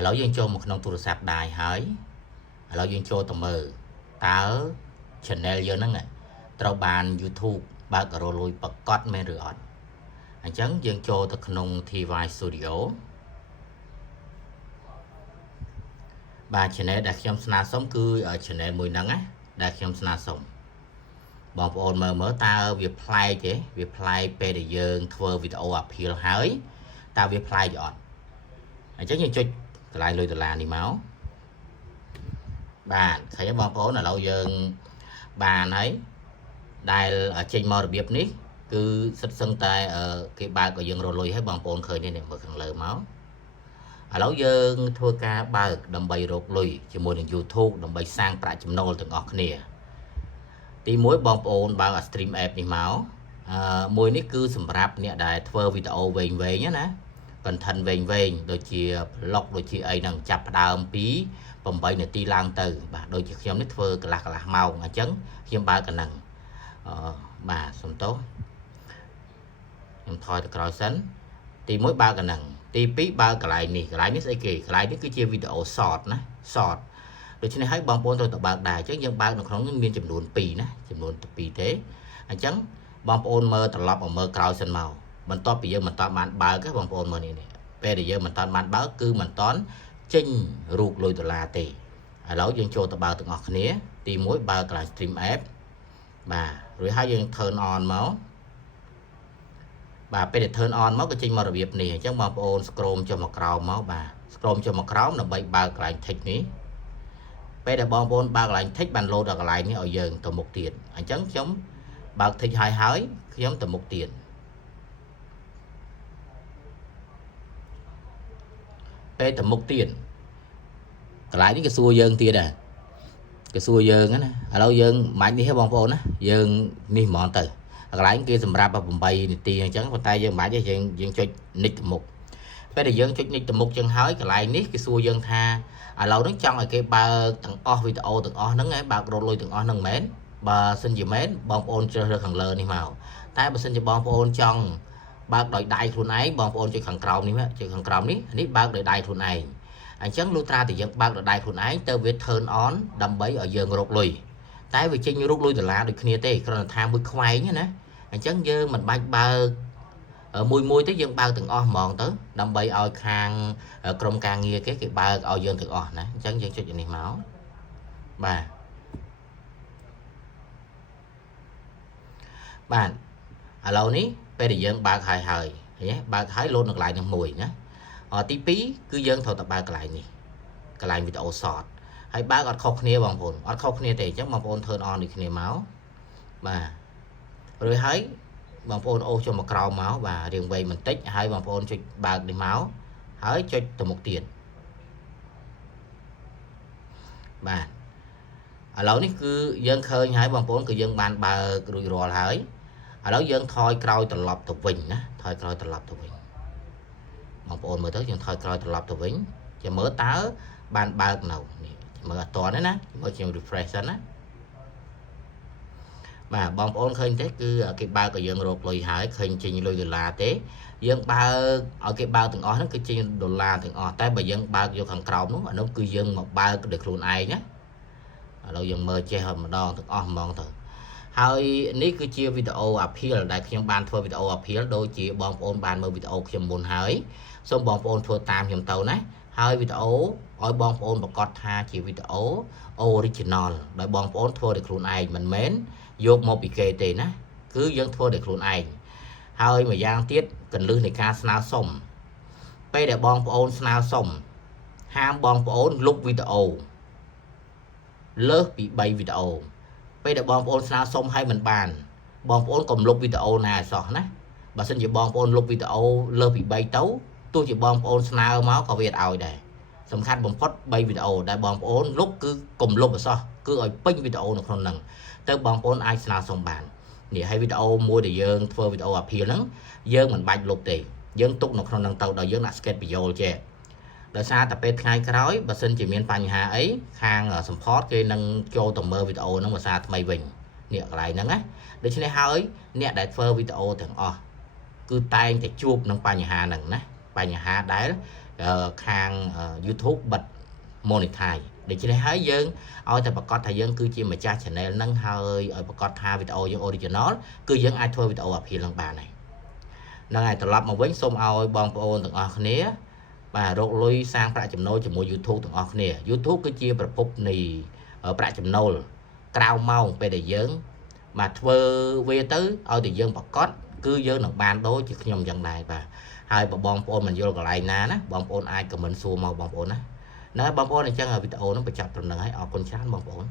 ឥឡូវយើងចូលមកក្នុងទូរស័ព្ទដៃហើយឥឡូវយើងចូលទៅមើលតើ channel យើងហ្នឹងត្រូវបាន YouTube បើករលួយប្រកាសមែនឬអត់អញ្ចឹងយើងចូលទៅក្នុង TY Studio បាទ channel ដែលខ្ញុំស្នើសុំគឺ channel មួយហ្នឹងណាដែលខ្ញុំស្នើសុំបងប្អូនមើលតើវាប្លែកទេវាប្លែកពេលដែលយើងធ្វើវីដេអូអាភីលហើយតើវាប្លែកអត់អញ្ចឹងយើងចុចកន្លែងលុយដុល្លារនេះមកបាទឃើញទេបងប្អូនឥឡូវយើងបានហើយដែលចេញមករបៀបនេះគឺសិតសឹងតែគេបើកឲ្យយើងរលុយហើយបងប្អូនឃើញនេះមើលខាងលើមកឥឡូវយើងធ្វើការបើកដើម្បីរកលុយជាមួយនឹង YouTube ដើម្បីសាងប្រាក់ចំណូលទាំងអស់គ្នាទី1បងប្អូនបើក stream app នេះមកមួយនេះគឺសម្រាប់អ្នកដែលធ្វើវីដេអូវែងណា content វែងដូចជា vlog ដូចជាអីហ្នឹងចាប់ផ្ដើមពី8នាទីឡើងទៅបាទដូចជាខ្ញុំនេះធ្វើកន្លះម៉ោងអញ្ចឹងខ្ញុំបើកកណ្ដឹងបាទសុំទោសខ្ញុំថយទៅក្រោយសិនទី1បើកកណ្ដឹងទី2បើកកន្លែងនេះស្អីគេកន្លែងនេះគឺជាវីដេអូ short ណា short ដូច្នេះហើយបងប្អូនត្រូវទៅបើកដែរអញ្ចឹងយើងបើកនៅក្នុងនេះមានចំនួន2ណាចំនួន2ទេអញ្ចឹងបងប្អូនមើលត្រឡប់មកមើលក្រោយសិនមកបន្ទាប់ពីយើងមិនតាន់បានបើកទេបងប្អូនមើលនេះពេលដែលយើងមិនតាន់បានបើកគឺមិនតាន់ចេញរូបលុយដុល្លារទេឥឡូវយើងចូលទៅបើកទាំងអស់គ្នាទី1បើកកន្លែង stream app បាទរួចហើយយើង turn on មកបាទពេលដែល turn on មកក៏ចេញមករបៀបនេះអញ្ចឹងបងប្អូន scroll ចុះមកក្រោមមកបាទ scroll ចុះមកក្រោមដើម្បីបើកកន្លែង text នេះពេលដែលបងប្អូនបើកកន្លែង text បាន load ដល់កន្លែងនេះឲ្យយើងទៅមុខទៀតអញ្ចឹងខ្ញុំបើក text ហើយខ្ញុំទៅមុខទៀតពេលទៅមុខទៀតកន្លែងនេះគេសួរយើងទៀតដែរគេសួរយើងណាឥឡូវយើងមិននេះទេបងប្អូនណាយើងនេះហ្មងទៅកន្លែងគេសម្រាប់8នាទីអញ្ចឹងប៉ុន្តែយើងមិនទេយើងចុចនិចទៅមុខពេលដែលយើងចុចនិចទៅមុខចឹងហើយកន្លែងនេះគេសួរយើងថាឥឡូវនេះចង់ឲ្យគេបើកទាំងអស់វីដេអូទាំងអស់ហ្នឹងបើករត់លុយទាំងអស់ហ្នឹងមែនបើសិនជាមែនបងប្អូនជ្រើសរើសខាងលើនេះមកតែបើសិនជាបងប្អូនចង់បើកដោយដៃខ្លួនឯងបងប្អូនចុចខាងក្រោមនេះចុចខាងក្រោមនេះបើកដោយដៃខ្លួនឯងអញ្ចឹងលុះត្រាតែយើងបើកដោយដៃខ្លួនឯងទៅវា turn on ដើម្បីឲ្យយើងរកលុយតែវាចេញរកលុយដុល្លារដូចគ្នាទេគ្រាន់តែថាមួយខ្វែងណាអញ្ចឹងយើងមិនបាច់បើកមួយទេយើងបើកទាំងអស់ហ្មងទៅដើម្បីឲ្យខាងក្រុមការងារគេបើកឲ្យយើងទាំងអស់ណាអញ្ចឹងយើងចុចនេះមកបាទឥឡូវនេះពេលដែលយើងបើកហើយឃើញទេបើកហើយលោតនៅកន្លែងនេះមួយណាទី2គឺយើងត្រូវតែបើកកន្លែងនេះកន្លែងវីដេអូ short ហើយបើកអត់ខុសគ្នាបងប្អូនអត់ខុសគ្នាទេអញ្ចឹងបងប្អូន turn on ដូចគ្នាមកបាទរួចហើយបងប្អូនអូសចុះមកក្រោមមកបាទរៀងវែងបន្តិចហើយបងប្អូនចុចបើកនេះមកហើយចុចទៅមុខទៀតបាទឥឡូវនេះគឺយើងឃើញហើយបងប្អូនគឺយើងបានបើករួចរាល់ហើយឥឡូវយើងថយក្រោយត្រឡប់ទៅវិញណាថយក្រោយត្រឡប់ទៅវិញបងប្អូនមើលទៅយើងថយក្រោយត្រឡប់ទៅវិញចាំមើលតើបានបើកនៅនេះមើលអត់តទេណាមើលខ្ញុំ refresh សិនណាបាទបងប្អូនឃើញទេគឺគេបើកឲ្យយើងរកលុយហើយឃើញចេញលុយដុល្លារទេយើងបើកឲ្យគេបើកទាំងអស់ហ្នឹងគឺចេញដុល្លារទាំងអស់តែបើយើងបើកយកខាងក្រោមនោះអានោះគឺយើងមកបើកដោយខ្លួនឯងណាឥឡូវយើងមើលចេះម្ដងទាំងអស់ហ្មងទៅហើយនេះគឺជាវីដេអូអាភីលដែលខ្ញុំបានធ្វើវីដេអូអាភីលដូចជាបងប្អូនបានមើលវីដេអូខ្ញុំមុនហើយសូមបងប្អូនធ្វើតាមខ្ញុំទៅណាហើយវីដេអូឲ្យបងប្អូនប្រកាសថាជាវីដេអូ original ដោយបងប្អូនធ្វើដោយខ្លួនឯងមិនមែនយកមកពីគេទេណាគឺយើងធ្វើដោយខ្លួនឯងហើយមួយយ៉ាងទៀតកន្លឹះនៃការស្នើសុំពេលដែលបងប្អូនស្នើសុំហាមបងប្អូនលុបវីដេអូលើសពី3វីដេអូពេលដែលបងប្អូនស្នើសុំឲ្យមិនបានបងប្អូនកុំលុបវីដេអូណាសោះណាបើមិនជាបងប្អូនលុបវីដេអូលើសពី3ទៅទោះជាបងប្អូនស្នើមកក៏វាអត់ឲ្យដែរសំខាន់បំផុត3វីដេអូដែលបងប្អូនលុបគឺកុំលុបអសោះគឺឲ្យពេញវីដេអូនៅក្នុងហ្នឹងទៅបងប្អូនអាចស្នើសុំបាននេះហើយវីដេអូមួយដែលយើងធ្វើវីដេអូអាភីលហ្នឹងយើងមិនបាច់លុបទេយើងទុកនៅក្នុងហ្នឹងទៅដល់យើងដាក់ schedule ចេះដោយសារតែពេលថ្ងៃក្រោយបើសិនជាមានបញ្ហាអីខាង support គេនឹងចូលទៅមើលវីដេអូហ្នឹងភាសាថ្មីវិញនេះកន្លែងហ្នឹងណាដូច្នេះហើយអ្នកដែលធ្វើវីដេអូទាំងអស់គឺតែងតែជួបនឹងបញ្ហាហ្នឹងណាបញ្ហាដែល ខាង YouTube បិទ monetize ដូច្នេះហើយយើងឲ្យតែប្រកាសថាយើងគឺជាម្ចាស់ channel ហ្នឹងហើយឲ្យប្រកាសថាវីដេអូយើង original គឺយើងអាចធ្វើវីដេអូអាភីលនឹងបានហើយហ្នឹងហើយត្រឡប់មកវិញសូមឲ្យបងប្អូនទាំងអស់គ្នាបាទរកលុយសាងប្រាក់ចំណូលជាមួយ YouTube ទាំងអស់គ្នា YouTube គឺជាប្រភពនៃប្រាក់ចំណូលក្រៅម៉ោងពេលដែលយើងបាទធ្វើវាទៅឲ្យតែយើងប្រកាសគឺយើងនឹងបានដូចជាខ្ញុំយ៉ាងដែរបាទហើយបងប្អូនមិនយល់កន្លែងណាណាបងប្អូនអាចខមមិនសួរមកបងប្អូនណាបងប្អូនអញ្ចឹងវីដេអូហ្នឹងបញ្ចប់ត្រឹមហ្នឹងហើយអរគុណច្រើនបងប្អូន